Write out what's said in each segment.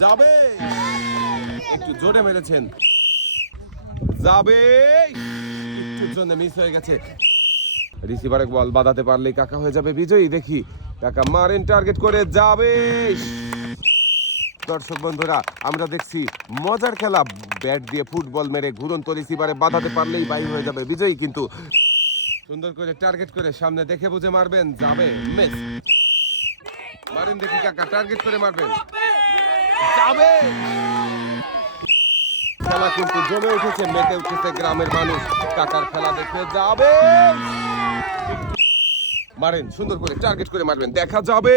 যাবে। একটু জোরে মেরেছেন। যাবে। একটু জন্য মিস হয়ে গেছে। রিসিভারে বল বাঁধাতে পারলেই কাকা হয়ে যাবে বিজয়ী। দেখি কাকা মারেন টার্গেট করে যাবে। দর্শক বন্ধুরা, আমরা দেখছি মজার খেলা। ব্যাট দিয়ে ফুটবল মেরে ঘুরন্ত রিসিভারে বাঁধাতে পারলেই বাইর হয়ে যাবে বিজয়ী। কিন্তু সুন্দর করে টার্গেট করে সামনে দেখে বুঝে মারবেন। যাবে মিস মারেন দেখি কাকা টার্গেট করে মারবেন। যাবে। খেলা কিন্তু জমে উঠেছে, মেতে উঠেছে গ্রামের মানুষ। কাকার খেলা দেখে যাবে। মারেন, সুন্দর করে টার্গেট করে মারবেন, দেখা যাবে।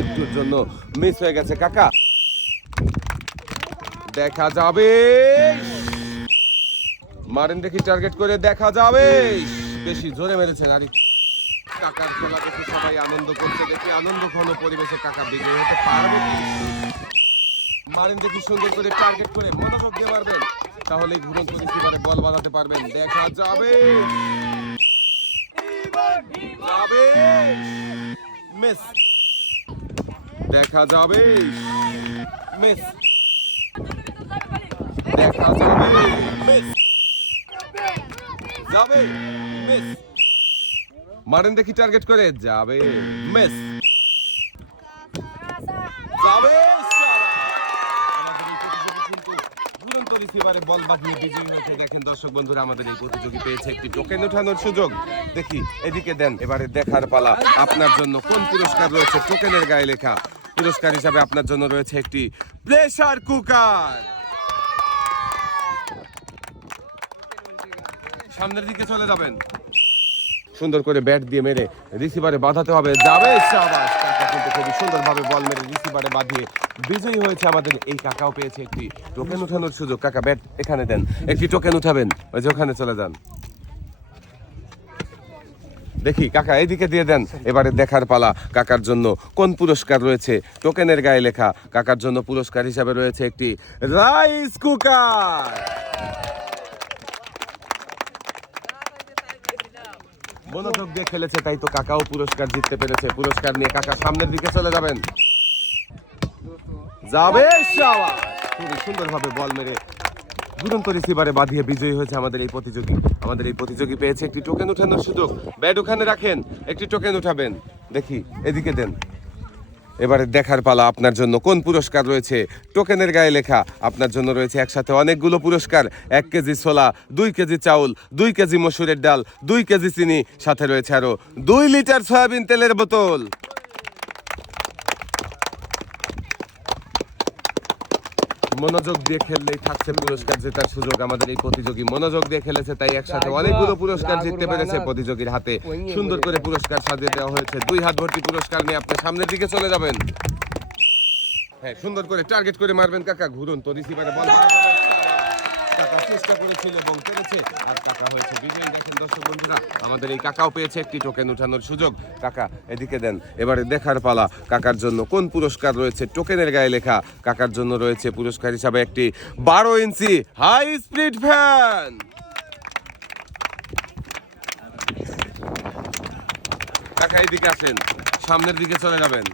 একটুর জন্য মিস হয়ে গেছে কাকা। দেখা যাবে। মারেন দেখি টার্গেট করে, দেখা যাবে। বেশি জোরে মেরেছেন আর কাকার খেলা দেখে সবাই আনন্দ করছে দেখে আনন্দ ঘন পরিবেশে কাকা বিজয়ী হতে পারবে? মারেন দেখি সুন্দর করে টার্গেট করে মনোযোগ দিয়ে মারবেন। তাহলে ঘুরন্ত রিসিভারে বল বাঁধাতে পারবেন। দেখা যাবে। যাবে। মিস। দেখা যাবে। মিস। দেখা যাবে। মিস। যাবে। মিস। মারেন দেখি টার্গেট করে। যাবে। মিস যাবে। দুরন্ত রিসিভারে বল বাঁধিয়ে বিজয়ী হয়েছে দেখেন দর্শক বন্ধুরা আমাদের এই প্রতিযোগী পেয়েছে একটি টোকেন ওঠানোর সুযোগ দেখি এদিকে দেন এবারে দেখার পালা আপনার জন্য কোন পুরস্কার রয়েছে টোকেনের গায়ে লেখা পুরস্কার হিসাবে আপনার জন্য রয়েছে একটি প্রেসার কুকার সামনের দিকে চলে যাবেন। সুন্দর করে ব্যাট দিয়ে মেরে রিসিভারে বাঁধাতে হবে। যাবে খুবই সুন্দরভাবে বল মেরে রিসিভারে বাঁধিয়ে বিজয়ী হয়েছে আমাদের এই কাকাও পেয়েছে একটি টোকেন উঠানোর সুযোগ। কাকা ব্যাট এখানে দেন। একটি টোকেন উঠাবেন। ওই যে ওখানে চলে যান। দেখি, কাকা, এইদিকে দিয়ে দেন। এবারে দেখার পালা কাকার জন্য কোন পুরস্কার রয়েছে? টোকেনের গায়ে লেখা কাকার জন্য পুরস্কার হিসাবে রয়েছে একটি রাইস কুকার মনোযোগ দিয়ে খেলেছে, তাই তো কাকাও পুরস্কার জিততে পেরেছে। পুরস্কার নিয়ে কাকা সামনের দিকে চলে যাবেন। যাবে। খুবই সুন্দরভাবে বল মেরে দুরন্ত রিসিভারে বাঁধিয়ে বিজয়ী হয়েছে আমাদের এই প্রতিযোগী। আমাদের এই প্রতিযোগী পেয়েছে একটি টোকেন উঠানোর সুযোগ। ব্যাট ওখানে রাখেন, একটি টোকেন উঠাবেন। দেখি, এদিকে দেন। এবারে দেখার পালা আপনার জন্য। কোন পুরস্কার রয়েছে? টোকেনের গায়ে লেখা আপনার জন্য রয়েছে একসাথে অনেকগুলো পুরস্কার। এক কেজি ছোলা, দুই কেজি চাউল, দুই কেজি মসুরের ডাল, দুই কেজি চিনি। সাথে রয়েছে আরও দুই লিটার সয়াবিন তেলের বোতল। মনোযোগ দিয়ে খেললেই থাকছে পুরস্কার জেতার সুযোগ। আমাদের এই প্রতিযোগী মনোযোগ দিয়ে খেলেছে তাই একসাথে অনেকগুলো পুরস্কার জিততে পেরেছে প্রতিযোগীর হাতে। সুন্দর করে পুরস্কার সাজিয়ে দেওয়া হয়েছে। দুই হাত ভর্তি পুরস্কার নিয়ে আপনি সামনের দিকে চলে যাবেন। হ্যাঁ সুন্দর করে টার্গেট করে মারবেন কাকা। ঘুরুন তো রিসিভারে বল। কাকা চেষ্টা করেছিল এবং পেরেছে। আর কাকা হয়েছে বিজয়। দেখেন আমাদের এই কাকাও পেয়েছে একটি টোকেন উঠানোর সুযোগ। কাকা, এদিকে দেন, এবারে দেখার পালা কাকার জন্য। কোন পুরস্কার রয়েছে? টোকেনের গায়ে লেখা কাকার জন্য রয়েছে পুরস্কার হিসাবে একটি বারো ইঞ্চি হাই স্পিড ফ্যান কাকা, এদিকে আসেন, সামনের দিকে চলে যাবেন।